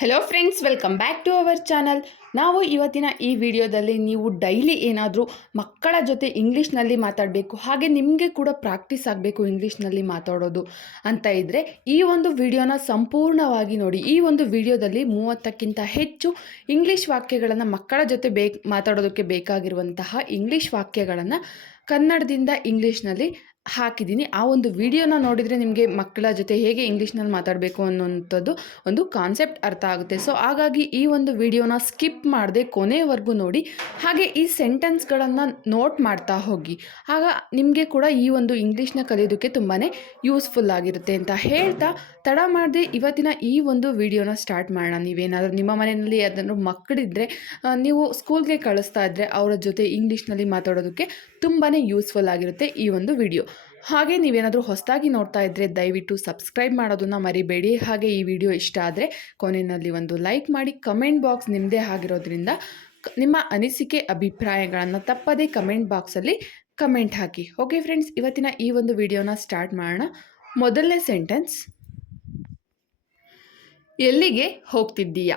Hello friends, welcome back to our channel. ನಾವು ಇವತ್ತಿನ ಈ ವಿಡಿಯೋದಲ್ಲಿ ನೀವು ಡೈಲಿ ಏನಾದರೂ ಮಕ್ಕಳ ಜೊತೆ ಇಂಗ್ಲೀಷ್ನಲ್ಲಿ ಮಾತಾಡಬೇಕು, ಹಾಗೆ ನಿಮಗೆ ಕೂಡ ಪ್ರಾಕ್ಟೀಸ್ ಆಗಬೇಕು ಇಂಗ್ಲೀಷ್ನಲ್ಲಿ ಮಾತಾಡೋದು ಅಂತ ಇದ್ದರೆ ಈ ಒಂದು ವಿಡಿಯೋನ ಸಂಪೂರ್ಣವಾಗಿ ನೋಡಿ. ಈ ಒಂದು ವಿಡಿಯೋದಲ್ಲಿ 30ಕ್ಕಿಂತ ಹೆಚ್ಚು ಇಂಗ್ಲೀಷ್ ವಾಕ್ಯಗಳನ್ನು ಮಕ್ಕಳ ಜೊತೆ ಮಾತಾಡೋದಕ್ಕೆ ಬೇಕಾಗಿರುವಂತಹ ಇಂಗ್ಲೀಷ್ ವಾಕ್ಯಗಳನ್ನು ಕನ್ನಡದಿಂದ ಇಂಗ್ಲೀಷ್ನಲ್ಲಿ ಹಾಕಿದ್ದೀನಿ. ಆ ಒಂದು ವಿಡಿಯೋನ ನೋಡಿದರೆ ನಿಮಗೆ ಮಕ್ಕಳ ಜೊತೆ ಹೇಗೆ ಇಂಗ್ಲೀಷ್ನಲ್ಲಿ ಮಾತಾಡಬೇಕು ಅನ್ನೋಂಥದ್ದು ಒಂದು ಕಾನ್ಸೆಪ್ಟ್ ಅರ್ಥ ಆಗುತ್ತೆ. ಸೊ ಹಾಗಾಗಿ ಈ ಒಂದು ವಿಡಿಯೋನ ಸ್ಕಿಪ್ ಮಾಡದೆ ಕೊನೆಯವರೆಗೂ ನೋಡಿ, ಹಾಗೆ ಈ ಸೆಂಟೆನ್ಸ್ಗಳನ್ನು ನೋಟ್ ಮಾಡ್ತಾ ಹೋಗಿ. ಆಗ ನಿಮಗೆ ಕೂಡ ಈ ಒಂದು ಇಂಗ್ಲೀಷ್ನ ಕಲಿಯೋದಕ್ಕೆ ತುಂಬಾ ಯೂಸ್ಫುಲ್ ಆಗಿರುತ್ತೆ ಅಂತ ಹೇಳ್ತಾ ತಡ ಮಾಡದೆ ಇವತ್ತಿನ ಈ ಒಂದು ವಿಡಿಯೋನ ಸ್ಟಾರ್ಟ್ ಮಾಡೋಣ. ನೀವೇನಾದರೂ ನಿಮ್ಮ ಮನೆಯಲ್ಲಿ ಅದನ್ನು ಮಕ್ಕಳಿದ್ದರೆ ನೀವು ಸ್ಕೂಲ್ಗೆ ಕಳಿಸ್ತಾ ಇದ್ದರೆ ಅವರ ಜೊತೆ ಇಂಗ್ಲೀಷ್ನಲ್ಲಿ ಮಾತಾಡೋದಕ್ಕೆ ತುಂಬಾ ಯೂಸ್ಫುಲ್ ಆಗಿರುತ್ತೆ ಈ ಒಂದು ವಿಡಿಯೋ. ಹಾಗೆ ನೀವೇನಾದರೂ ಹೊಸದಾಗಿ ನೋಡ್ತಾ ಇದ್ದರೆ ದಯವಿಟ್ಟು ಸಬ್ಸ್ಕ್ರೈಬ್ ಮಾಡೋದನ್ನು ಮರಿಬೇಡಿ. ಹಾಗೆ ಈ ವಿಡಿಯೋ ಇಷ್ಟ ಆದರೆ ಕೊನೆಯಲ್ಲಿ ಒಂದು ಲೈಕ್ ಮಾಡಿ. ಕಮೆಂಟ್ ಬಾಕ್ಸ್ ನಿಮ್ಮದೇ ಆಗಿರೋದ್ರಿಂದ ನಿಮ್ಮ ಅನಿಸಿಕೆ ಅಭಿಪ್ರಾಯಗಳನ್ನು ತಪ್ಪದೇ ಕಮೆಂಟ್ ಬಾಕ್ಸಲ್ಲಿ ಕಮೆಂಟ್ ಹಾಕಿ. ಓಕೆ ಫ್ರೆಂಡ್ಸ್, ಇವತ್ತಿನ ಈ ಒಂದು ವಿಡಿಯೋನ ಸ್ಟಾರ್ಟ್ ಮಾಡೋಣ. ಮೊದಲನೇ ಸೆಂಟೆನ್ಸ್, ಎಲ್ಲಿಗೆ ಹೋಗ್ತಿದ್ದೀಯಾ?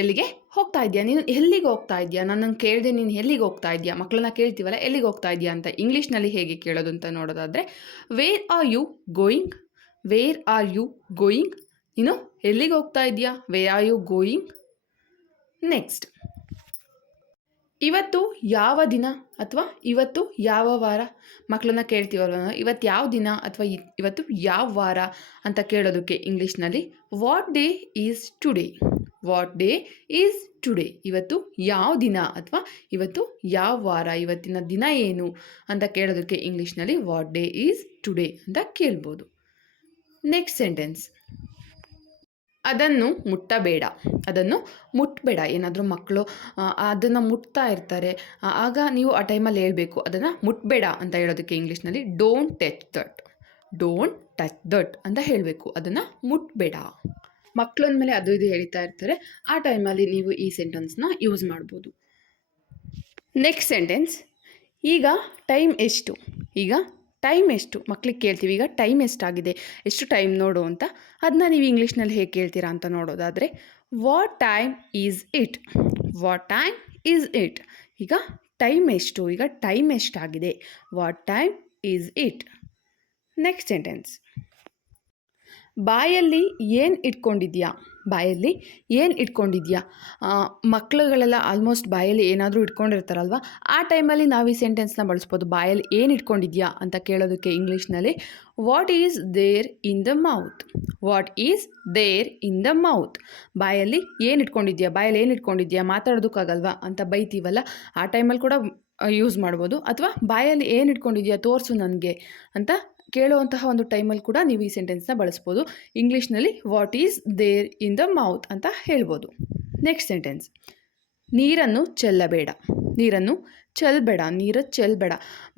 ಎಲ್ಲಿಗೆ ಹೋಗ್ತಾ ಇದೆಯಾ? ನೀನು ಎಲ್ಲಿಗೆ ಹೋಗ್ತಾ ಇದೆಯಾ? ನನ್ನನ್ನು ಕೇಳಿದೆ, ನೀನು ಎಲ್ಲಿಗೆ ಹೋಗ್ತಾ ಇದೆಯಾ? ಮಕ್ಕಳನ್ನ ಕೇಳ್ತೀವಲ್ಲ, ಎಲ್ಲಿಗೆ ಹೋಗ್ತಾ ಇದೆಯಾ ಅಂತ ಇಂಗ್ಲೀಷ್ನಲ್ಲಿ ಹೇಗೆ ಕೇಳೋದು ಅಂತ ನೋಡೋದಾದರೆ, where are you going? Where are you going? ನೀನು ಎಲ್ಲಿಗೆ ಹೋಗ್ತಾ ಇದೆಯಾ? Where are you going? Next, ಇವತ್ತು ಯಾವ ದಿನ ಅಥವಾ ಇವತ್ತು ಯಾವ ವಾರ? ಮಕ್ಕಳನ್ನ ಕೇಳ್ತೀವಲ್ವ, ಇವತ್ತು ಯಾವ ದಿನ ಅಥವಾ ಇವತ್ತು ಯಾವ ವಾರ ಅಂತ ಕೇಳೋದಕ್ಕೆ ಇಂಗ್ಲೀಷ್ನಲ್ಲಿ what day is today? What day is today? ಇವತ್ತು ಯಾವ ದಿನ ಅಥವಾ ಇವತ್ತು ಯಾವ ವಾರ, ಇವತ್ತಿನ ದಿನ ಏನು ಅಂತ ಕೇಳೋದಕ್ಕೆ ಇಂಗ್ಲೀಷ್ನಲ್ಲಿ ವಾಟ್ ಡೇ ಈಸ್ ಟುಡೇ ಅಂತ ಕೇಳ್ಬೋದು. ನೆಕ್ಸ್ಟ್ ಸೆಂಟೆನ್ಸ್, ಅದನ್ನು ಮುಟ್ಟಬೇಡ. ಅದನ್ನು ಮುಟ್ಟಬೇಡ. ಏನಾದರೂ ಮಕ್ಕಳು ಅದನ್ನು ಮುಟ್ತಾ ಇರ್ತಾರೆ, ಆಗ ನೀವು ಆ ಟೈಮಲ್ಲಿ ಹೇಳಬೇಕು ಅದನ್ನು ಮುಟ್ಟಬೇಡ ಅಂತ ಹೇಳೋದಕ್ಕೆ ಇಂಗ್ಲೀಷ್ನಲ್ಲಿ don't touch that. Don't touch that ಅಂತ ಹೇಳಬೇಕು. ಅದನ್ನು ಮುಟ್ಟಬೇಡ. ಮಕ್ಕಳ ಮೇಲೆ ಅದು ಇದು ಹೇಳ್ತಾ ಇರ್ತಾರೆ, ಆ ಟೈಮಲ್ಲಿ ನೀವು ಈ ಸೆಂಟೆನ್ಸ್ನ ಯೂಸ್ ಮಾಡ್ಬೋದು. ನೆಕ್ಸ್ಟ್ ಸೆಂಟೆನ್ಸ್, ಈಗ ಟೈಮ್ ಎಷ್ಟು? ಈಗ ಟೈಮ್ ಎಷ್ಟು? ಮಕ್ಕಳಿಗೆ ಕೇಳ್ತೀವಿ, ಈಗ ಟೈಮ್ ಎಷ್ಟಾಗಿದೆ, ಎಷ್ಟು ಟೈಮ್ ನೋಡು ಅಂತ. ಅದನ್ನ ನೀವು ಇಂಗ್ಲೀಷ್ನಲ್ಲಿ ಹೇಗೆ ಕೇಳ್ತೀರಾ ಅಂತ ನೋಡೋದಾದರೆ what time is it? What time is it? ಈಗ ಟೈಮ್ ಎಷ್ಟು? ಈಗ ಟೈಮ್ ಎಷ್ಟಾಗಿದೆ? What time is it? Next sentence, ಬಾಯಲ್ಲಿ ಏನು ಇಟ್ಕೊಂಡಿದ್ಯಾ? ಬಾಯಲ್ಲಿ ಏನು ಇಟ್ಕೊಂಡಿದ್ಯಾ? ಮಕ್ಕಳುಗಳೆಲ್ಲ ಆಲ್ಮೋಸ್ಟ್ ಬಾಯಲ್ಲಿ ಏನಾದರೂ ಇಟ್ಕೊಂಡಿರ್ತಾರಲ್ವ, ಆ ಟೈಮಲ್ಲಿ ನಾವು ಈ ಸೆಂಟೆನ್ಸ್ನ ಬಳಸ್ಬೋದು. ಬಾಯಲ್ಲಿ ಏನು ಇಟ್ಕೊಂಡಿದ್ಯಾ ಅಂತ ಕೇಳೋದಕ್ಕೆ ಇಂಗ್ಲೀಷ್ನಲ್ಲಿ what is there in the mouth? What is there in the mouth? ಬಾಯಲ್ಲಿ ಏನು ಇಟ್ಕೊಂಡಿದ್ಯಾ? ಬಾಯಲ್ಲಿ ಏನು ಇಟ್ಕೊಂಡಿದ್ಯಾ? ಮಾತಾಡೋದಕ್ಕಾಗಲ್ವಾ ಅಂತ ಬೈತೀವಲ್ಲ, ಆ ಟೈಮಲ್ಲಿ ಕೂಡ ಯೂಸ್ ಮಾಡ್ಬೋದು. ಅಥವಾ ಬಾಯಲ್ಲಿ ಏನು ಇಟ್ಕೊಂಡಿದ್ಯಾ ತೋರಿಸು ನನಗೆ ಅಂತ ಕೇಳುವಂತಹ ಒಂದು ಟೈಮಲ್ಲಿ ಕೂಡ ನೀವು ಈ ಸೆಂಟೆನ್ಸ್ನ ಬಳಸ್ಬೋದು. ಇಂಗ್ಲೀಷ್ನಲ್ಲಿ what is there in the mouth ಅಂತ ಹೇಳ್ಬೋದು. ನೆಕ್ಸ್ಟ್ ಸೆಂಟೆನ್ಸ್, ನೀರನ್ನು ಚೆಲ್ಲಬೇಡ. ನೀರನ್ನು ಚೆಲ್ಲಬೇಡ. ನೀರು ಚೆಲ್ಲಬೇಡ.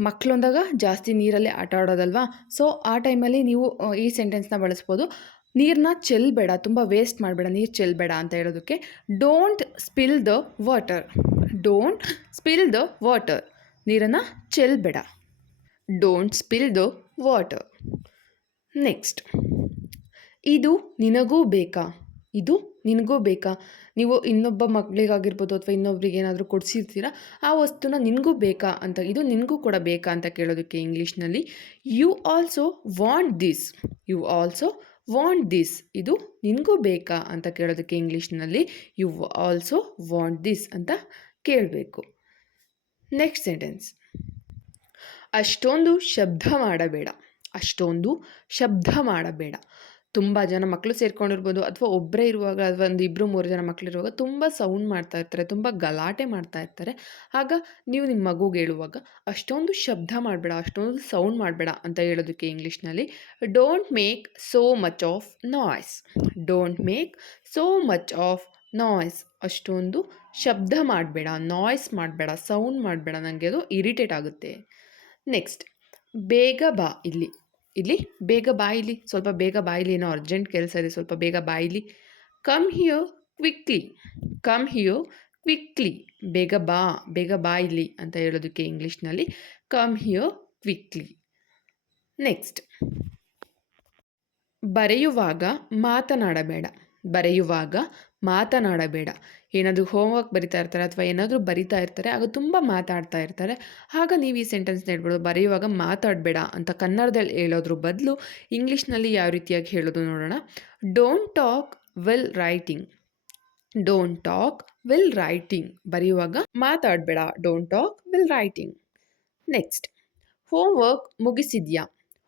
ಮಕ್ಕಳು ಅಂದಾಗ ಜಾಸ್ತಿ ನೀರಲ್ಲೇ ಆಟ ಆಡೋದಲ್ವಾ, ಸೊ ಆ ಟೈಮಲ್ಲಿ ನೀವು ಈ ಸೆಂಟೆನ್ಸ್ನ ಬಳಸ್ಬೋದು. ನೀರನ್ನ ಚೆಲ್ಲಬೇಡ, ತುಂಬ ವೇಸ್ಟ್ ಮಾಡಬೇಡ, ನೀರು ಚೆಲ್ಲಬೇಡ ಅಂತ ಹೇಳೋದಕ್ಕೆ don't spill the water. Don't spill the water. ನೀರನ್ನು ಚೆಲ್ಲಬೇಡ. Don't spill the water. Next, ಇದು ನಿನಗೂ ಬೇಕಾ? ಇದು ನಿನಗೂ ಬೇಕಾ? ನೀವು ಇನ್ನೊಬ್ಬ ಮಕ್ಕಳಿಗಾಗಿರ್ಬೋದು ಅಥವಾ ಇನ್ನೊಬ್ರಿಗೆ ಏನಾದರೂ ಕೊಡಿಸಿರ್ತೀರ, ಆ ವಸ್ತುನ ನಿನಗೂ ಬೇಕಾ ಅಂತ, ಇದು ನಿನಗೂ ಕೂಡ ಬೇಕಾ ಅಂತ ಕೇಳೋದಕ್ಕೆ ಇಂಗ್ಲೀಷ್ನಲ್ಲಿ you also want this. You also want this. ಇದು ನಿನಗೂ ಬೇಕಾ ಅಂತ ಕೇಳೋದಕ್ಕೆ ಇಂಗ್ಲೀಷ್ನಲ್ಲಿ ಯು ಆಲ್ಸೋ ವಾಂಟ್ ದಿಸ್ ಅಂತ ಕೇಳಬೇಕು. ನೆಕ್ಸ್ಟ್ ಸೆಂಟೆನ್ಸ್, ಅಷ್ಟೊಂದು ಶಬ್ದ ಮಾಡಬೇಡ. ಅಷ್ಟೊಂದು ಶಬ್ದ ಮಾಡಬೇಡ. ತುಂಬ ಜನ ಮಕ್ಕಳು ಸೇರ್ಕೊಂಡಿರ್ಬೋದು, ಅಥವಾ ಒಬ್ಬರೇ ಇರುವಾಗ ಅಥವಾ ಒಂದು 2-3 ಜನ ಮಕ್ಕಳಿರುವಾಗ ತುಂಬ ಸೌಂಡ್ ಮಾಡ್ತಾ ಇರ್ತಾರೆ, ತುಂಬ ಗಲಾಟೆ ಮಾಡ್ತಾ ಇರ್ತಾರೆ. ಆಗ ನೀವು ನಿಮ್ಮ ಮಗುಗೆ ಹೇಳುವಾಗ ಅಷ್ಟೊಂದು ಶಬ್ದ ಮಾಡಬೇಡ, ಅಷ್ಟೊಂದು ಸೌಂಡ್ ಮಾಡಬೇಡ ಅಂತ ಹೇಳೋದಕ್ಕೆ ಇಂಗ್ಲೀಷ್ನಲ್ಲಿ don't make so much of noise. Don't make so much of noise. ಅಷ್ಟೊಂದು ಶಬ್ದ ಮಾಡಬೇಡ, ನಾಯ್ಸ್ ಮಾಡಬೇಡ, ಸೌಂಡ್ ಮಾಡಬೇಡ, ನನಗೆ ಅದು ಇರಿಟೇಟ್ ಆಗುತ್ತೆ. ನೆಕ್ಸ್ಟ್, ಬೇಗ ಬಾ. ಇಲ್ಲಿ ಬೇಗ ಬಾ. ಇಲ್ಲಿ ಸ್ವಲ್ಪ ಬೇಗ ಬಾ. ಇಲ್ಲಿ ಏನೋ ಅರ್ಜೆಂಟ್ ಕೆಲಸ ಇದೆ, ಸ್ವಲ್ಪ ಬೇಗ ಬಾ. ಇಲ್ಲಿ come here quickly. Come here quickly. ಬೇಗ ಬಾ, ಬೇಗ ಬಾ ಇಲ್ಲಿ ಅಂತ ಹೇಳೋದಕ್ಕೆ ಇಂಗ್ಲೀಷ್ನಲ್ಲಿ ಕಮ್ ಹಿಯರ್ ಕ್ವಿಕ್ಲಿ. ನೆಕ್ಸ್ಟ್, ಬರೆಯುವಾಗ ಮಾತನಾಡಬೇಡ. ಬರೆಯುವಾಗ ಮಾತನಾಡಬೇಡ. ಏನಾದರೂ ಹೋಮ್‌ವರ್ಕ್ ಬರಿತಾ ಇರ್ತಾರೆ ಅಥವಾ ಏನಾದರೂ ಬರಿತಾ ಇರ್ತಾರೆ, ಆಗ ತುಂಬ ಮಾತಾಡ್ತಾ ಇರ್ತಾರೆ. ಆಗ ನೀವು ಈ ಸೆಂಟೆನ್ಸ್‌ನ ಹೇಳ್ಬೋದು, ಬರೆಯುವಾಗ ಮಾತಾಡಬೇಡ ಅಂತ ಕನ್ನಡದಲ್ಲಿ ಹೇಳೋದ್ರ ಬದಲು ಇಂಗ್ಲೀಷ್‌ನಲ್ಲಿ ಯಾವ ರೀತಿಯಾಗಿ ಹೇಳೋದು ನೋಡೋಣ. Don't talk while writing. Don't talk while writing. ಬರೆಯುವಾಗ ಮಾತಾಡಬೇಡ. Don't talk while writing. Next, homework ಮುಗಿಸಿದ್ಯಾ?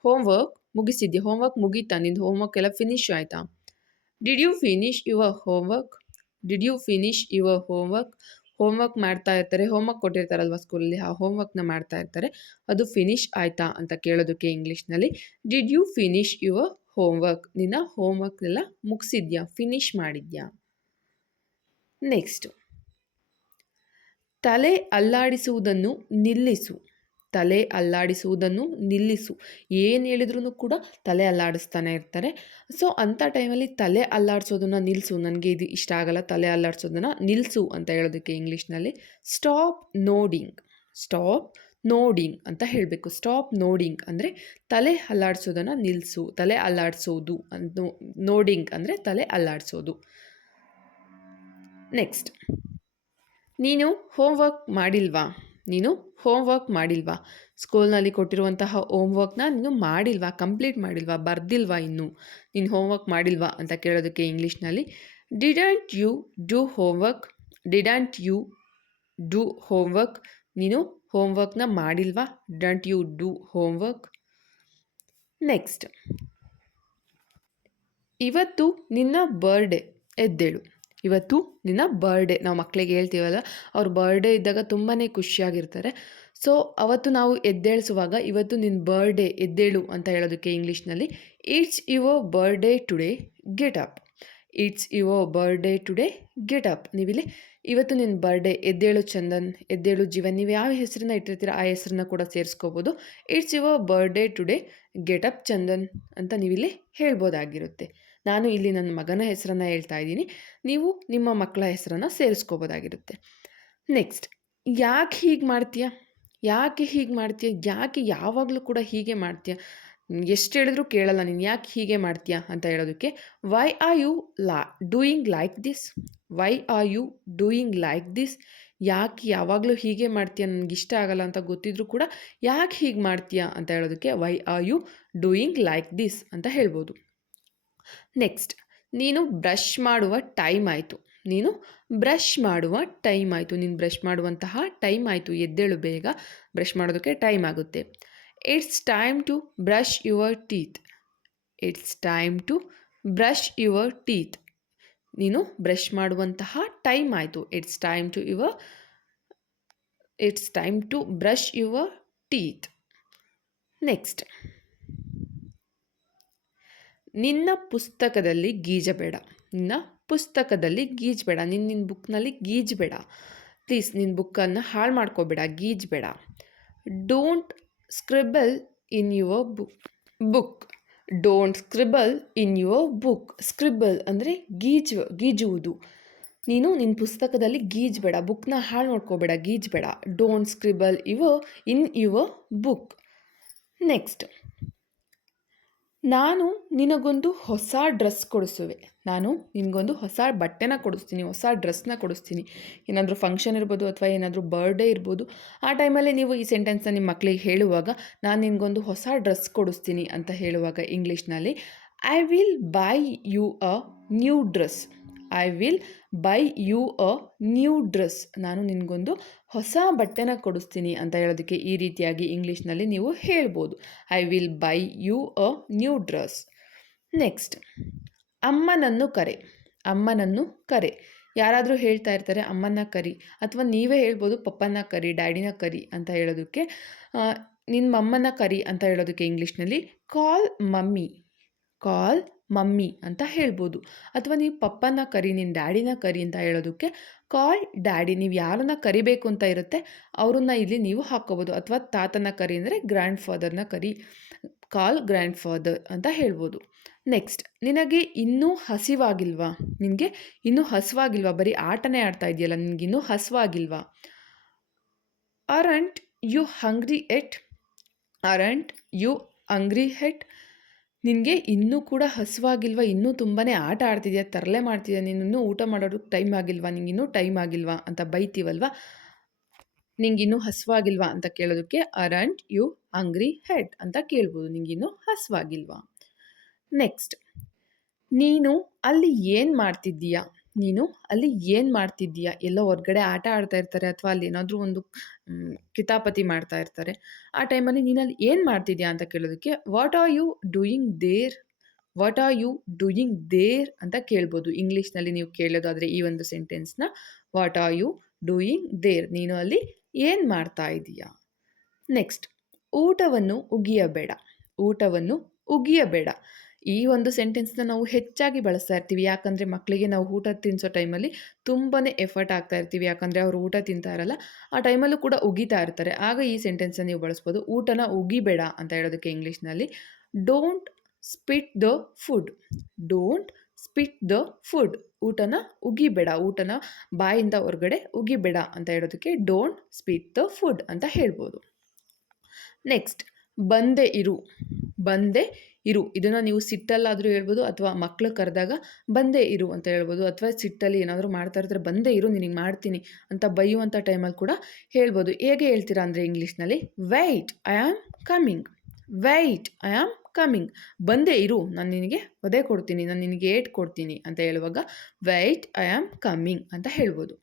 ಹೋಮ್‌ವರ್ಕ್ ಮುಗಿಸಿದ್ಯಾ? ಹೋಮ್‌ವರ್ಕ್ ಮುಗೀತಾ? ನಿಂದು ಹೋಮ್‌ವರ್ಕ್ ಎಲ್ಲ ಫಿನಿಶ್ ಆಯಿತಾ? Did you finish your homework? Did you finish your homework? Homework ಮಾಡ್ತಾ ಇರ್ತಾರೆ, ಹೋಮ್‌ವರ್ಕ್ ಕೊಟ್ಟಿರ್ತಾರಲ್ವ ಸ್ಕೂಲಲ್ಲಿ, ಆ ಹೋಮ್‌ವರ್ಕ್ನ ಮಾಡ್ತಾ ಇರ್ತಾರೆ. ಅದು ಫಿನಿಶ್ ಆಯಿತಾ ಅಂತ ಕೇಳೋದಕ್ಕೆ ಇಂಗ್ಲೀಷ್ನಲ್ಲಿ did you finish your homework? ನಿನ್ನ ಹೋಮ್‌ವರ್ಕ್ನೆಲ್ಲ ಮುಗಿಸಿದ್ಯಾ? ಫಿನಿಶ್ ಮಾಡಿದ್ಯಾ? ನೆಕ್ಸ್ಟ್, ತಲೆ ಅಲ್ಲಾಡಿಸುವುದನ್ನು ನಿಲ್ಲಿಸು. ತಲೆ ಅಲ್ಲಾಡಿಸುವುದನ್ನು ನಿಲ್ಲಿಸು. ಏನು ಹೇಳಿದ್ರೂ ಕೂಡ ತಲೆ ಅಲ್ಲಾಡಿಸ್ತಾನೆ ಇರ್ತಾರೆ. ಸೊ ಅಂಥ ಟೈಮಲ್ಲಿ ತಲೆ ಅಲ್ಲಾಡಿಸೋದನ್ನು ನಿಲ್ಲಿಸು. ನನಗೆ ಇದು ಇಷ್ಟ ಆಗಲ್ಲ, ತಲೆ ಅಲ್ಲಾಡಿಸೋದನ್ನು ನಿಲ್ಲಿಸು ಅಂತ ಹೇಳೋದಕ್ಕೆ ಇಂಗ್ಲೀಷ್ನಲ್ಲಿ ಸ್ಟಾಪ್ ನೋಡಿಂಗ್. ಸ್ಟಾಪ್ ನೋಡಿಂಗ್ ಅಂತ ಹೇಳಬೇಕು. ಸ್ಟಾಪ್ ನೋಡಿಂಗ್ ಅಂದರೆ ತಲೆ ಅಲ್ಲಾಡಿಸೋದನ್ನು ನಿಲ್ಲಿಸು. ತಲೆ ಅಲ್ಲಾಡಿಸೋದು ನೋಡಿಂಗ್ ಅಂದರೆ ತಲೆ ಅಲ್ಲಾಡಿಸೋದು. ನೆಕ್ಸ್ಟ್, ನೀನು ಹೋಮ್‌ವರ್ಕ್ ಮಾಡಿಲ್ವಾ? ನೀನು ಹೋಮ್‌ವರ್ಕ್ ಮಾಡಿಲ್ವಾ? ಸ್ಕೂಲ್ನಲ್ಲಿ ಕೊಟ್ಟಿರುವಂತಹ ಹೋಮ್‌ವರ್ಕ್ನ ನೀನು ಮಾಡಿಲ್ವಾ? ಕಂಪ್ಲೀಟ್ ಮಾಡಿಲ್ವಾ? ಬರ್ದಿಲ್ವಾ ಇನ್ನೂ? ನೀನು ಹೋಮ್‌ವರ್ಕ್ ಮಾಡಿಲ್ವಾ ಅಂತ ಕೇಳೋದಕ್ಕೆ ಇಂಗ್ಲೀಷ್ನಲ್ಲಿ didn't you do homework? Didn't you do homework? ನೀನು ಹೋಮ್‌ವರ್ಕ್ನ ಮಾಡಿಲ್ವಾ? Didn't you do homework? Next, ಇವತ್ತು ನಿನ್ನ ಬರ್ಡೇ, ಎದ್ದೇಳು. ಇವತ್ತು ನಿನ್ನ ಬರ್ಡೇ. ನಾವು ಮಕ್ಕಳಿಗೆ ಹೇಳ್ತೀವಲ್ಲ, ಅವ್ರ ಬರ್ಡೇ ಇದ್ದಾಗ ತುಂಬಾ ಖುಷಿಯಾಗಿರ್ತಾರೆ. ಸೊ ಅವತ್ತು ನಾವು ಎದ್ದೇಳಿಸುವಾಗ ಇವತ್ತು ನಿನ್ನ ಬರ್ಡೇ, ಎದ್ದೇಳು ಅಂತ ಹೇಳೋದಕ್ಕೆ ಇಂಗ್ಲೀಷ್ನಲ್ಲಿ it's your birthday today, get up. It's your birthday today, get up. ನೀವಿಲ್ಲಿ ಇವತ್ತು ನಿನ್ನ ಬರ್ಡೇ, ಎದ್ದೇಳು ಚಂದನ್, ಎದ್ದೇಳು ಜೀವನ್, ನೀವು ಯಾವ ಹೆಸರನ್ನ ಇಟ್ಟಿರ್ತೀರ ಆ ಹೆಸರನ್ನ ಕೂಡ ಸೇರಿಸ್ಕೋಬೋದು. It's your birthday today, get up Chandan ಅಂತ ನೀವಿಲ್ಲಿ ಹೇಳ್ಬೋದಾಗಿರುತ್ತೆ. ನಾನು ಇಲ್ಲಿ ನನ್ನ ಮಗನ ಹೆಸರನ್ನು ಹೇಳ್ತಾ ಇದ್ದೀನಿ, ನೀವು ನಿಮ್ಮ ಮಕ್ಕಳ ಹೆಸರನ್ನು ಸೇರಿಸ್ಕೋಬೋದಾಗಿರುತ್ತೆ. ನೆಕ್ಸ್ಟ್, ಯಾಕೆ ಹೀಗೆ ಮಾಡ್ತೀಯ? ಯಾಕೆ ಹೀಗೆ ಮಾಡ್ತೀಯ? ಯಾಕೆ ಯಾವಾಗಲೂ ಕೂಡ ಹೀಗೆ ಮಾಡ್ತೀಯ? ಎಷ್ಟು ಹೇಳಿದ್ರೂ ಕೇಳಲ್ಲ ನೀನು, ಯಾಕೆ ಹೀಗೆ ಮಾಡ್ತೀಯ ಅಂತ ಹೇಳೋದಕ್ಕೆ why are you doing like this? Why are you doing like this? ಯಾಕೆ ಯಾವಾಗಲೂ ಹೀಗೆ ಮಾಡ್ತೀಯ? ನನಗೆ ಇಷ್ಟ ಆಗಲ್ಲ ಅಂತ ಗೊತ್ತಿದ್ರೂ ಕೂಡ ಯಾಕೆ ಹೀಗೆ ಮಾಡ್ತೀಯ ಅಂತ ಹೇಳೋದಕ್ಕೆ why are you doing like this ಅಂತ ಹೇಳ್ಬೋದು. ನೆಕ್ಸ್ಟ್, ನೀನು ಬ್ರಷ್ ಮಾಡುವ ಟೈಮ್ ಆಯಿತು. ನೀನು ಬ್ರಷ್ ಮಾಡುವ ಟೈಮ್ ಆಯಿತು. ನೀನು ಬ್ರಷ್ ಮಾಡುವಂತಹ ಟೈಮ್ ಆಯಿತು. ಎದ್ದೇಳು ಬೇಗ, ಬ್ರಷ್ ಮಾಡೋದಕ್ಕೆ ಟೈಮ್ ಆಗುತ್ತೆ. It's time to brush your teeth. It's time to brush your teeth. ನೀನು ಬ್ರಷ್ ಮಾಡುವಂತಹ ಟೈಮ್ ಆಯಿತು. It's time to brush your teeth. Next, ನಿನ್ನ ಪುಸ್ತಕದಲ್ಲಿ ಗೀಜಬೇಡ. ನಿನ್ನ ಪುಸ್ತಕದಲ್ಲಿ ಗೀಜಬೇಡ. ನಿನ್ನ ಬುಕ್ನಲ್ಲಿ ಗೀಜಬೇಡ. ಪ್ಲೀಸ್ ನಿನ್ನ ಬುಕ್ಕನ್ನು ಹಾಳು ಮಾಡ್ಕೋಬೇಡ, ಗೀಜಬೇಡ. Don't scribble in your book. Don't scribble in your book. Scribble ಅಂದರೆ ಗೀಜುವುದು. ನೀನು ನಿನ್ನ ಪುಸ್ತಕದಲ್ಲಿ ಗೀಜಬೇಡ, ಬುಕ್ನ ಹಾಳು ಮಾಡ್ಕೋಬೇಡ, ಗೀಜಬೇಡ. Don't scribble in your book. Next, ನಾನು ನಿನಗೊಂದು ಹೊಸ ಡ್ರೆಸ್ ಕೊಡಿಸುವೆ. ನಾನು ನಿನಗೊಂದು ಹೊಸ ಬಟ್ಟೆನ ಕೊಡಿಸ್ತೀನಿ, ಹೊಸ ಡ್ರೆಸ್ನ ಕೊಡಿಸ್ತೀನಿ. ಏನಾದರೂ ಫಂಕ್ಷನ್ ಇರ್ಬೋದು ಅಥವಾ ಏನಾದರೂ ಬರ್ಡೇ ಇರ್ಬೋದು. ಆ ಟೈಮಲ್ಲಿ ನೀವು ಈ ಸೆಂಟೆನ್ಸ್ನ ನಿಮ್ಮ ಮಕ್ಕಳಿಗೆ ಹೇಳುವಾಗ, ನಾನು ನಿನಗೊಂದು ಹೊಸ ಡ್ರೆಸ್ ಕೊಡಿಸ್ತೀನಿ ಅಂತ ಹೇಳುವಾಗ ಇಂಗ್ಲೀಷ್ನಲ್ಲಿ I will buy you a new dress. I will buy you a new dress. ನಾನು ನಿನಗೊಂದು ಹೊಸ ಬಟ್ಟೆನ ಕೊಡಿಸ್ತೀನಿ ಅಂತ ಹೇಳೋದಕ್ಕೆ ಈ ರೀತಿಯಾಗಿ ಇಂಗ್ಲೀಷ್ನಲ್ಲಿ ನೀವು ಹೇಳ್ಬೋದು. I will buy you a new dress. Next, ಅಮ್ಮನನ್ನು ಕರೆ. ಅಮ್ಮನನ್ನು ಕರೆ. ಯಾರಾದರೂ ಹೇಳ್ತಾ ಇರ್ತಾರೆ ಅಮ್ಮನ ಕರಿ, ಅಥವಾ ನೀವೇ ಹೇಳ್ಬೋದು ಪಪ್ಪನ ಕರಿ, ಡ್ಯಾಡಿನ ಕರಿ ಅಂತ ಹೇಳೋದಕ್ಕೆ ನಿನ್ನ ಅಮ್ಮನ ಕರಿ ಅಂತ ಹೇಳೋದಕ್ಕೆ ಇಂಗ್ಲೀಷ್ನಲ್ಲಿ ಕಾಲ್ ಮಮ್ಮಿ. ಕಾಲ್ ಮಮ್ಮಿ ಅಂತ ಹೇಳ್ಬೋದು. ಅಥವಾ ನೀವು ಪಪ್ಪನ ಕರಿ, ನಿನ್ನ ಡ್ಯಾಡಿನ ಕರಿ ಅಂತ ಹೇಳೋದಕ್ಕೆ ಕಾಲ್ ಡ್ಯಾಡಿ. ನೀವು ಯಾರನ್ನ ಕರಿಬೇಕು ಅಂತ ಇರುತ್ತೆ ಅವ್ರನ್ನ ಇಲ್ಲಿ ನೀವು ಹಾಕ್ಕೋಬೋದು. ಅಥವಾ ತಾತನ ಕರಿ ಅಂದರೆ ಗ್ರ್ಯಾಂಡ್ ಫಾದರ್ನ ಕರಿ, ಕಾಲ್ ಗ್ರ್ಯಾಂಡ್ ಫಾದರ್ ಅಂತ ಹೇಳ್ಬೋದು. ನೆಕ್ಸ್ಟ್, ನಿನಗೆ ಇನ್ನೂ ಹಸಿವಾಗಿಲ್ವಾ? ನಿನಗೆ ಇನ್ನೂ ಹಸಿವಾಗಿಲ್ವಾ? ಬರೀ ಆಟನೇ ಆಡ್ತಾ ಇದೆಯಲ್ಲ, ನಿನಗೆ ಇನ್ನೂ ಹಸಿವಾಗಿಲ್ವಾ? ಅರಂಟ್ ಯು ಹಂಗ್ರಿ ಎಟ್? ಅರಂಟ್ ಯು ಹಂಗ್ರಿ ಎಟ್? ನಿನಗೆ ಇನ್ನೂ ಕೂಡ ಹಸಿವಾಗಿಲ್ವಾ? ಇನ್ನೂ ತುಂಬಾ ಆಟ ಆಡ್ತಿದ್ಯಾ, ತರಲೆ ಮಾಡ್ತಿದ್ಯಾ, ನೀನು ಇನ್ನೂ ಊಟ ಮಾಡೋದಕ್ಕೆ ಟೈಮ್ ಆಗಿಲ್ವಾ? ನಿಂಗಿನ್ನೂ ಟೈಮ್ ಆಗಿಲ್ವಾ ಅಂತ ಬೈತೀವಲ್ವಾ? ನಿಂಗಿನ್ನೂ ಹಸಿವಾಗಿಲ್ವಾ ಅಂತ ಕೇಳೋದಕ್ಕೆ ಅರಂಟ್ ಯು ಹಂಗ್ರಿ ಹೆಡ್ ಅಂತ ಕೇಳ್ಬೋದು. ನಿಂಗಿನ್ನೂ ಹಸಿವಾಗಿಲ್ವಾ? ನೆಕ್ಸ್ಟ್, ನೀನು ಅಲ್ಲಿ ಏನು ಮಾಡ್ತಿದ್ದೀಯಾ? ನೀನು ಅಲ್ಲಿ ಏನು ಮಾಡ್ತಿದ್ದೀಯಾ? ಎಲ್ಲೋ ಹೊರ್ಗಡೆ ಆಟ ಆಡ್ತಾ ಇರ್ತಾರೆ ಅಥವಾ ಅಲ್ಲಿ ಏನಾದರೂ ಒಂದು ಕಿತಾಪತಿ ಮಾಡ್ತಾ ಇರ್ತಾರೆ. ಆ ಟೈಮಲ್ಲಿ ನೀನಲ್ಲಿ ಏನು ಮಾಡ್ತಿದ್ದೀಯಾ ಅಂತ ಕೇಳೋದಕ್ಕೆ what are you doing there? What are you doing there ಅಂತ ಕೇಳ್ಬೋದು. ಇಂಗ್ಲೀಷ್ನಲ್ಲಿ ನೀವು ಕೇಳೋದಾದರೆ ಈ ಒಂದು ಸೆಂಟೆನ್ಸ್‌ನ what are you doing there? ನೀನು ಅಲ್ಲಿ ಏನು ಮಾಡ್ತಾ ಇದ್ದೀಯಾ? ನೆಕ್ಸ್ಟ್, ಊಟವನ್ನು ಉಗಿಯಬೇಡ. ಊಟವನ್ನು ಉಗಿಯಬೇಡ. ಈ ಒಂದು ಸೆಂಟೆನ್ಸ್‌ನ ನಾವು ಹೆಚ್ಚಾಗಿ ಬಳಸ್ತಾ ಇರ್ತೀವಿ. ಯಾಕಂದರೆ ಮಕ್ಕಳಿಗೆ ನಾವು ಊಟ ತಿನ್ನಿಸೋ ಟೈಮಲ್ಲಿ ತುಂಬಾ ಎಫರ್ಟ್ ಹಾಕ್ತಾ ಇರ್ತೀವಿ. ಯಾಕಂದರೆ ಅವರು ಊಟ ತಿಂತಾ ಇರಲ್ಲ. ಆ ಟೈಮಲ್ಲೂ ಕೂಡ ಉಗಿತಾ ಇರ್ತಾರೆ. ಆಗ ಈ ಸೆಂಟೆನ್ಸ್‌ನ ನೀವು ಬಳಸ್ಬೋದು. ಊಟನ ಉಗಿಬೇಡ ಅಂತ ಹೇಳೋದಕ್ಕೆ ಇಂಗ್ಲೀಷ್‌ನಲ್ಲಿ don't spit the food. Don't spit the food. ಊಟನ ಉಗಿಬೇಡ. ಊಟನ ಬಾಯಿಂದ ಹೊರಗಡೆ ಉಗಿಬೇಡ ಅಂತ ಹೇಳೋದಕ್ಕೆ ಡೋಂಟ್ ಸ್ಪಿಟ್ ದ ಫುಡ್ ಅಂತ ಹೇಳ್ಬೋದು. ನೆಕ್ಸ್ಟ್, ಬಂದೆ ಇರು. ಬಂದೆ ಇರು. ಇದನ್ನು ನೀವು ಸಿಟ್ಟಲ್ಲಾದರೂ ಹೇಳ್ಬೋದು ಅಥವಾ ಮಕ್ಕಳು ಕರೆದಾಗ ಬಂದೇ ಇರು ಅಂತ ಹೇಳ್ಬೋದು. ಅಥವಾ ಸಿಟ್ಟಲ್ಲಿ ಏನಾದರೂ ಮಾಡ್ತಾ ಇರ್ತಾರೆ, ಬಂದೇ ಇರು ನಿನಗೆ ಮಾಡ್ತೀನಿ ಅಂತ ಬೈಯುವಂಥ ಟೈಮಲ್ಲಿ ಕೂಡ ಹೇಳ್ಬೋದು. ಹೇಗೆ ಹೇಳ್ತೀರಾ ಅಂದರೆ ಇಂಗ್ಲೀಷ್ನಲ್ಲಿ wait I am coming. Wait I am coming. ಬಂದೇ ಇರು, ನಾನು ನಿನಗೆ ಒದೆ ಕೊಡ್ತೀನಿ, ನಾನು ನಿನಗೆ ಏಟ್ ಕೊಡ್ತೀನಿ ಅಂತ ಹೇಳುವಾಗ ವೆಯ್ಟ್ ಐ ಆಮ್ ಕಮಿಂಗ್ ಅಂತ ಹೇಳ್ಬೋದು.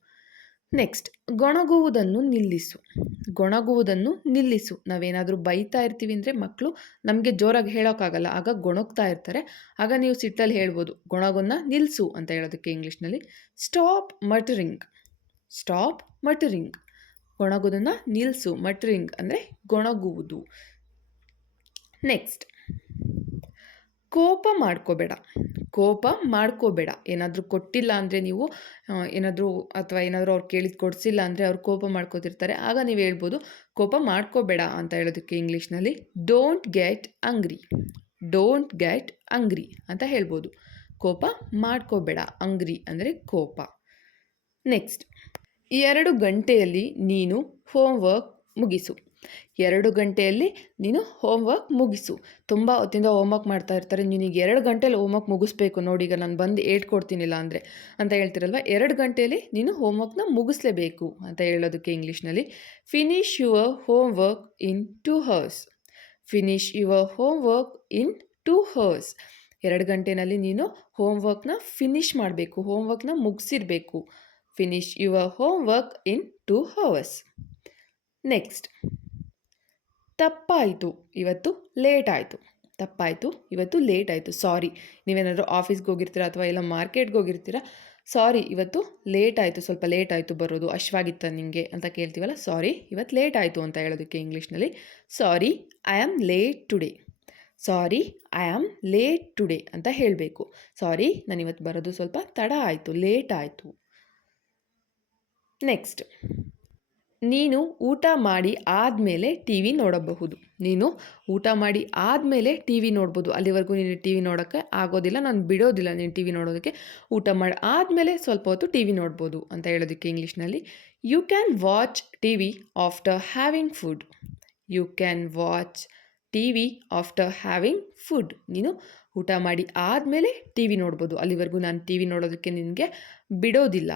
ನೆಕ್ಸ್ಟ್, ಗೊಣಗುವುದನ್ನು ನಿಲ್ಲಿಸು. ಗೊಣಗುವುದನ್ನು ನಿಲ್ಲಿಸು. ನಾವೇನಾದರೂ ಬೈತಾ ಇರ್ತೀವಿ ಅಂದರೆ ಮಕ್ಕಳು ನಮಗೆ ಜೋರಾಗಿ ಹೇಳೋಕ್ಕಾಗಲ್ಲ, ಆಗ ಗೊಣಗ್ತಾ ಇರ್ತಾರೆ. ಆಗ ನೀವು ಸಿಟ್ಟಲ್ಲಿ ಹೇಳ್ಬೋದು ಗೊಣಗೋನ್ನ ನಿಲ್ಲಿಸು ಅಂತ ಹೇಳೋದಕ್ಕೆ ಇಂಗ್ಲೀಷ್ನಲ್ಲಿ ಸ್ಟಾಪ್ ಮಟರಿಂಗ್. ಸ್ಟಾಪ್ ಮಟರಿಂಗ್. ಗೊಣಗೋದನ್ನು ನಿಲ್ಲಿಸು. ಮಟರಿಂಗ್ ಅಂದರೆ ಗೊಣಗುವುದು. ನೆಕ್ಸ್ಟ್, ಕೋಪ ಮಾಡ್ಕೋಬೇಡ. ಕೋಪ ಮಾಡ್ಕೋಬೇಡ. ಏನಾದರೂ ಕೊಟ್ಟಿಲ್ಲ ಅಂದರೆ ನೀವು ಏನಾದರೂ ಅಥವಾ ಏನಾದರೂ ಅವ್ರು ಕೇಳಿದ್ದು ಕೊಡಿಸಿಲ್ಲ ಅಂದರೆ ಅವ್ರು ಕೋಪ ಮಾಡ್ಕೋತಿರ್ತಾರೆ. ಆಗ ನೀವು ಹೇಳ್ಬೋದು ಕೋಪ ಮಾಡ್ಕೋಬೇಡ ಅಂತ ಹೇಳೋದಕ್ಕೆ ಇಂಗ್ಲೀಷ್ನಲ್ಲಿ don't get angry. Don't get angry ಅಂತ ಹೇಳ್ಬೋದು. ಕೋಪ ಮಾಡ್ಕೋಬೇಡ. ಅಂಗ್ರಿ ಅಂದರೆ ಕೋಪ. ನೆಕ್ಸ್ಟ್, 2 ಗಂಟೆಯಲ್ಲಿ ನೀನು ಹೋಮ್ವರ್ಕ್ ಮುಗಿಸು. 2 ಗಂಟೆಯಲ್ಲಿ ನೀನು ಹೋಮ್ವರ್ಕ್ ಮುಗಿಸು. ತುಂಬ ಹೊತ್ತಿಂದ ಹೋಮ್ವರ್ಕ್ ಮಾಡ್ತಾ ಇರ್ತಾರೆ, ನಿನಗೆ 2 ಗಂಟೆಯಲ್ಲಿ ಹೋಮ್ವರ್ಕ್ ಮುಗಿಸ್ಬೇಕು ನೋಡಿ, ಈಗ ನಾನು ಬಂದು ಹೇಳ್ಕೊಡ್ತೀನಿಲ್ಲ ಅಂದರೆ ಅಂತ ಹೇಳ್ತಿರಲ್ವ. 2 ಗಂಟೆಯಲ್ಲಿ ನೀನು ಹೋಮ್ವರ್ಕ್ನ ಮುಗಿಸ್ಲೇಬೇಕು ಅಂತ ಹೇಳೋದಕ್ಕೆ ಇಂಗ್ಲೀಷ್ನಲ್ಲಿ finish your homework in 2 hours. Finish your homework in 2 hours. 2 ಗಂಟೆಯಲ್ಲಿ ನೀನು ಹೋಮ್ವರ್ಕ್ನ ಫಿನಿಶ್ ಮಾಡಬೇಕು, ಹೋಮ್ವರ್ಕ್ನ ಮುಗಿಸಿರಬೇಕು. Finish your homework in 2 hours. Next, ತಪ್ಪಾಯಿತು, ಇವತ್ತು ಲೇಟ್ ಆಯಿತು. ತಪ್ಪಾಯಿತು, ಇವತ್ತು ಲೇಟ್ ಆಯಿತು. ಸಾರಿ. ನೀವೇನಾದರೂ ಆಫೀಸ್ಗೆ ಹೋಗಿರ್ತೀರ ಅಥವಾ ಎಲ್ಲ ಮಾರ್ಕೆಟ್ಗೆ ಹೋಗಿರ್ತೀರ, ಸಾರಿ ಇವತ್ತು ಲೇಟ್ ಆಯಿತು, ಸ್ವಲ್ಪ ಲೇಟ್ ಆಯಿತು ಬರೋದು, ಅಶ್ವಾಗಿತ್ತ ನಿಮಗೆ ಅಂತ ಕೇಳ್ತೀವಲ್ಲ, ಸಾರಿ ಇವತ್ತು ಲೇಟ್ ಆಯಿತು ಅಂತ ಹೇಳೋದಕ್ಕೆ ಇಂಗ್ಲೀಷ್ನಲ್ಲಿ sorry I am late today. Sorry I am late today ಅಂತ ಹೇಳಬೇಕು. ಸಾರಿ ನಾನು ಇವತ್ತು ಬರೋದು ಸ್ವಲ್ಪ ತಡ ಆಯಿತು, ಲೇಟ್ ಆಯಿತು. ನೆಕ್ಸ್ಟ್, ನೀನು ಊಟ ಮಾಡಿ ಆದಮೇಲೆ ಟಿ ವಿ ನೋಡಬಹುದು. ನೀನು ಊಟ ಮಾಡಿ ಆದಮೇಲೆ ಟಿ ವಿ ನೋಡ್ಬೋದು. ಅಲ್ಲಿವರೆಗೂ ನೀನು ಟಿ ವಿ ನೋಡೋಕ್ಕೆ ಆಗೋದಿಲ್ಲ, ನಾನು ಬಿಡೋದಿಲ್ಲ ನೀನು ಟಿ ವಿ ನೋಡೋದಕ್ಕೆ. ಊಟ ಮಾಡಿ ಆದಮೇಲೆ ಸ್ವಲ್ಪ ಹೊತ್ತು ಟಿ ವಿ ನೋಡ್ಬೋದು ಅಂತ ಹೇಳೋದಕ್ಕೆ ಇಂಗ್ಲೀಷ್ನಲ್ಲಿ you can watch T V after having food. You can watch T V after having food. ನೀನು ಊಟ ಮಾಡಿ ಆದಮೇಲೆ ಟಿ ವಿ ನೋಡ್ಬೋದು. ಅಲ್ಲಿವರೆಗೂ ನಾನು ಟಿ ವಿ ನೋಡೋದಕ್ಕೆ ನಿನಗೆ ಬಿಡೋದಿಲ್ಲ.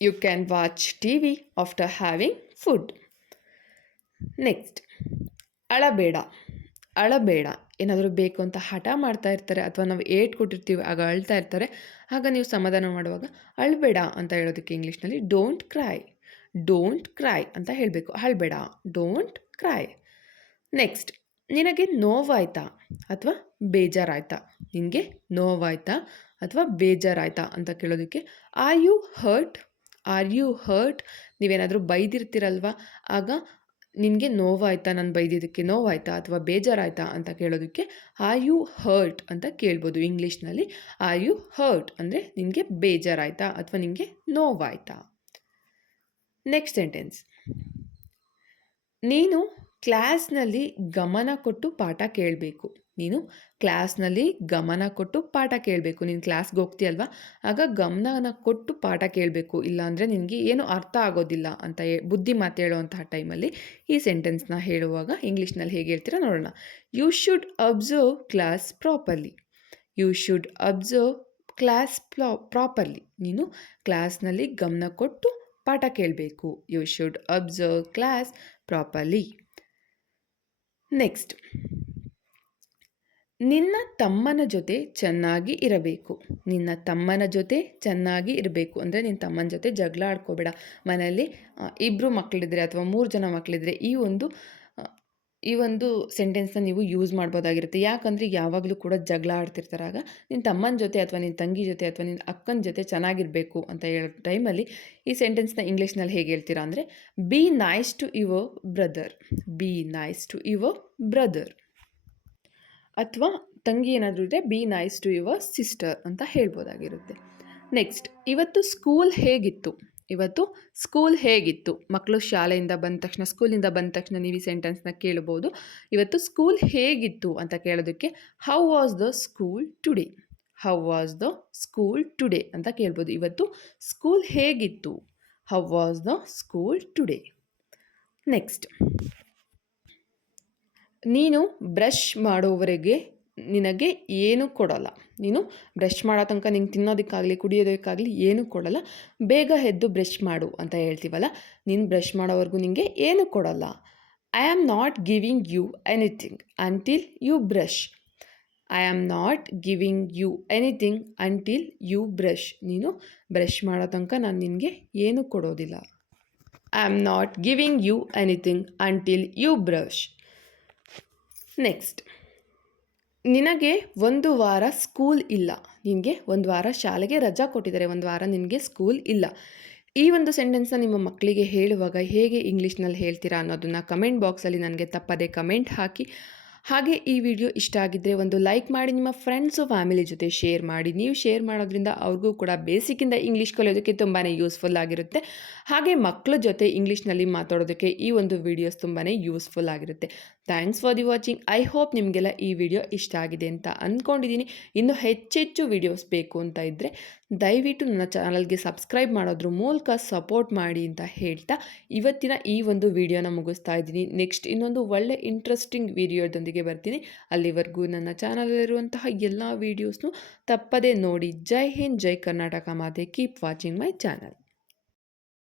You can watch T V after having food. Next, ಅಳಬೇಡ. ಅಳಬೇಡ. ಏನಾದರೂ ಬೇಕು ಅಂತ ಹಠ ಮಾಡ್ತಾ ಇರ್ತಾರೆ ಅಥವಾ ನಾವು ಏಟ್ ಕೊಟ್ಟಿರ್ತೀವಿ ಆಗ ಅಳ್ತಾ ಇರ್ತಾರೆ. ಆಗ ನೀವು ಸಮಾಧಾನ ಮಾಡುವಾಗ ಅಳಬೇಡ ಅಂತ ಹೇಳೋದಕ್ಕೆ ಇಂಗ್ಲೀಷ್ನಲ್ಲಿ ಡೋಂಟ್ ಕ್ರೈ. ಡೋಂಟ್ ಕ್ರೈ ಅಂತ ಹೇಳಬೇಕು. ಅಳಬೇಡ, ಡೋಂಟ್ ಕ್ರೈ. ನೆಕ್ಸ್ಟ್, ನಿನಗೆ ನೋವಾಯ್ತಾ ಅಥವಾ ಬೇಜಾರಾಯ್ತಾ? ನಿನಗೆ ನೋವಾಯ್ತಾ ಅಥವಾ ಬೇಜಾರಾಯ್ತಾ ಅಂತ ಕೇಳೋದಕ್ಕೆ are you hurt. Are you hurt. ನೀವೇನಾದರೂ ಬೈದಿರ್ತೀರಲ್ವ, ಆಗ ನಿನಗೆ ನೋವಾಯ್ತಾ, ನಾನು ಬೈದಿದ್ದಕ್ಕೆ ನೋವಾಯ್ತಾ ಅಥವಾ ಬೇಜಾರಾಯ್ತಾ ಅಂತ ಕೇಳೋದಕ್ಕೆ ಆರ್ ಯು ಹರ್ಟ್ ಅಂತ ಕೇಳ್ಬೋದು ಇಂಗ್ಲೀಷ್ನಲ್ಲಿ. ಆರ್ ಯು ಹರ್ಟ್ ಅಂದರೆ ನಿನಗೆ ಬೇಜಾರಾಯ್ತಾ ಅಥವಾ ನಿನಗೆ ನೋವಾಯ್ತಾ. ನೆಕ್ಸ್ಟ್ ಸೆಂಟೆನ್ಸ್, ನೀನು ಕ್ಲಾಸ್ನಲ್ಲಿ ಗಮನ ಕೊಟ್ಟು ಪಾಠ ಕೇಳಬೇಕು. ನೀನು ಕ್ಲಾಸ್ನಲ್ಲಿ ಗಮನ ಕೊಟ್ಟು ಪಾಠ ಕೇಳಬೇಕು. ನೀನು ಕ್ಲಾಸ್ಗೆ ಹೋಗ್ತೀಯಲ್ವಾ, ಆಗ ಗಮನನ ಕೊಟ್ಟು ಪಾಠ ಕೇಳಬೇಕು. ಇಲ್ಲಾಂದರೆ ನಿನಗೆ ಏನು ಅರ್ಥ ಆಗೋದಿಲ್ಲ ಅಂತ ಬುದ್ಧಿ ಮಾತು ಹೇಳುವಂತಹ ಟೈಮಲ್ಲಿ ಈ ಸೆಂಟೆನ್ಸ್ನ ಹೇಳುವಾಗ ಇಂಗ್ಲೀಷ್ನಲ್ಲಿ ಹೇಗೆ ಹೇಳ್ತೀರಾ ನೋಡೋಣ. You should observe class properly. You should observe class properly. ನೀನು ಕ್ಲಾಸ್ನಲ್ಲಿ ಗಮನ ಕೊಟ್ಟು ಪಾಠ ಕೇಳಬೇಕು. You should observe class properly. Next, ನಿನ್ನ ತಮ್ಮನ ಜೊತೆ ಚೆನ್ನಾಗಿ ಇರಬೇಕು. ನಿನ್ನ ತಮ್ಮನ ಜೊತೆ ಚೆನ್ನಾಗಿ ಇರಬೇಕು ಅಂದರೆ ನಿನ್ನ ತಮ್ಮನ ಜೊತೆ ಜಗಳ ಆಡ್ಕೋಬೇಡ. ಮನೆಯಲ್ಲಿ 2 ಮಕ್ಕಳಿದ್ರೆ ಅಥವಾ 3 ಜನ ಮಕ್ಕಳಿದ್ರೆ ಈ ಒಂದು ಸೆಂಟೆನ್ಸ್ನ ನೀವು ಯೂಸ್ ಮಾಡ್ಬೋದಾಗಿರುತ್ತೆ. ಯಾಕಂದರೆ ಯಾವಾಗಲೂ ಕೂಡ ಜಗಳ ಆಡ್ತಿರ್ತಾರೆ. ಆಗ ನಿನ್ನ ತಮ್ಮನ ಜೊತೆ ಅಥವಾ ನಿನ್ನ ತಂಗಿ ಜೊತೆ ಅಥವಾ ನಿನ್ನ ಅಕ್ಕನ ಜೊತೆ ಚೆನ್ನಾಗಿರಬೇಕು ಅಂತ ಹೇಳೋ ಟೈಮಲ್ಲಿ ಈ ಸೆಂಟೆನ್ಸ್ನ ಇಂಗ್ಲೀಷ್ನಲ್ಲಿ ಹೇಗೆ ಹೇಳ್ತೀರಾ ಅಂದರೆ, be nice to your brother. Be nice to your brother. ಅಥವಾ ತಂಗಿ ಏನಾದರೂ ಇದ್ದರೆ be nice to your sister ಅಂತ ಹೇಳ್ಬೋದಾಗಿರುತ್ತೆ. ನೆಕ್ಸ್ಟ್, ಇವತ್ತು ಸ್ಕೂಲ್ ಹೇಗಿತ್ತು. ಇವತ್ತು ಸ್ಕೂಲ್ ಹೇಗಿತ್ತು. ಮಕ್ಕಳು ಶಾಲೆಯಿಂದ ಬಂದ ತಕ್ಷಣ, ಸ್ಕೂಲಿಂದ ಬಂದ ತಕ್ಷಣ ನೀವು ಈ ಸೆಂಟೆನ್ಸ್ನ ಕೇಳ್ಬೋದು. ಇವತ್ತು ಸ್ಕೂಲ್ ಹೇಗಿತ್ತು ಅಂತ ಕೇಳೋದಕ್ಕೆ how was the school today. How was the school today ಅಂತ ಕೇಳ್ಬೋದು. ಇವತ್ತು ಸ್ಕೂಲ್ ಹೇಗಿತ್ತು. How was the school today. Next, ನೀನು ಬ್ರಷ್ ಮಾಡೋವರೆಗೆ ನಿನಗೆ ಏನೂ ಕೊಡೋಲ್ಲ. ನೀನು ಬ್ರಷ್ ಮಾಡೋ ತನಕ ನಿಂಗೆ ತಿನ್ನೋದಕ್ಕಾಗಲಿ ಕುಡಿಯೋದಕ್ಕಾಗಲಿ ಏನೂ ಕೊಡೋಲ್ಲ. ಬೇಗ ಎದ್ದು ಬ್ರಷ್ ಮಾಡು ಅಂತ ಹೇಳ್ತೀವಲ್ಲ, ನೀನು ಬ್ರಷ್ ಮಾಡೋವರೆಗೂ ನಿನಗೆ ಏನೂ ಕೊಡೋಲ್ಲ. I am not giving you anything until you brush. I am not giving you anything until you brush. ನೀನು ಬ್ರಷ್ ಮಾಡೋ ತನಕ ನಾನು ನಿನಗೆ ಏನೂ ಕೊಡೋದಿಲ್ಲ. I am not giving you anything until you brush. Next, ನಿನಗೆ 1 ವಾರ ಸ್ಕೂಲ್ ಇಲ್ಲ. ನಿನಗೆ 1 ವಾರ ಶಾಲೆಗೆ ರಜಾ ಕೊಟ್ಟಿದ್ದಾರೆ, 1 ವಾರ ನಿನಗೆ ಸ್ಕೂಲ್ ಇಲ್ಲ. ಈ ಒಂದು ಸೆಂಟೆನ್ಸ್ನ ನಿಮ್ಮ ಮಕ್ಕಳಿಗೆ ಹೇಳುವಾಗ ಹೇಗೆ ಇಂಗ್ಲೀಷ್ನಲ್ಲಿ ಹೇಳ್ತೀರಾ ಅನ್ನೋದನ್ನು ಕಮೆಂಟ್ ಬಾಕ್ಸಲ್ಲಿ ನನಗೆ ತಪ್ಪದೆ ಕಮೆಂಟ್ ಹಾಕಿ. ಹಾಗೆ ಈ ವಿಡಿಯೋ ಇಷ್ಟ ಆಗಿದ್ದರೆ ಒಂದು ಲೈಕ್ ಮಾಡಿ, ನಿಮ್ಮ ಫ್ರೆಂಡ್ಸು ಫ್ಯಾಮಿಲಿ ಜೊತೆ ಶೇರ್ ಮಾಡಿ. ನೀವು ಶೇರ್ ಮಾಡೋದ್ರಿಂದ ಅವ್ರಿಗೂ ಕೂಡ ಬೇಸಿಕ್ಕಿಂದ ಇಂಗ್ಲೀಷ್ ಕಲಿಯೋದಕ್ಕೆ ತುಂಬಾ ಯೂಸ್ಫುಲ್ ಆಗಿರುತ್ತೆ. ಹಾಗೆ ಮಕ್ಕಳ ಜೊತೆ ಇಂಗ್ಲೀಷ್ನಲ್ಲಿ ಮಾತಾಡೋದಕ್ಕೆ ಈ ಒಂದು ವಿಡಿಯೋಸ್ ತುಂಬಾ ಯೂಸ್ಫುಲ್ ಆಗಿರುತ್ತೆ. Thanks for the watching. I hope ನಿಮಗೆಲ್ಲ ಈ ವಿಡಿಯೋ ಇಷ್ಟ ಆಗಿದೆ ಅಂತ ಅಂದ್ಕೊಂಡಿದ್ದೀನಿ. ಇನ್ನೂ ಹೆಚ್ಚೆಚ್ಚು ವಿಡಿಯೋಸ್ ಬೇಕು ಅಂತ ಇದ್ದರೆ ದಯವಿಟ್ಟು ನನ್ನ ಚಾನಲ್ಗೆ ಸಬ್ಸ್ಕ್ರೈಬ್ ಮಾಡೋದ್ರ ಮೂಲಕ ಸಪೋರ್ಟ್ ಮಾಡಿ ಅಂತ ಹೇಳ್ತಾ ಇವತ್ತಿನ ಈ ಒಂದು ವಿಡಿಯೋನ ಮುಗಿಸ್ತಾ ಇದ್ದೀನಿ. ನೆಕ್ಸ್ಟ್ ಇನ್ನೊಂದು ಒಳ್ಳೆ ಇಂಟ್ರೆಸ್ಟಿಂಗ್ ವಿಡಿಯೋದೊಂದಿಗೆ ಬರ್ತೀನಿ. ಅಲ್ಲಿವರೆಗೂ ನನ್ನ ಚಾನಲಲ್ಲಿರುವಂತಹ ಎಲ್ಲ ವೀಡಿಯೋಸ್ನು ತಪ್ಪದೇ ನೋಡಿ. ಜೈ ಹಿಂದ್, ಜೈ ಕರ್ನಾಟಕ ಮಾತೆ. Keep watching my channel.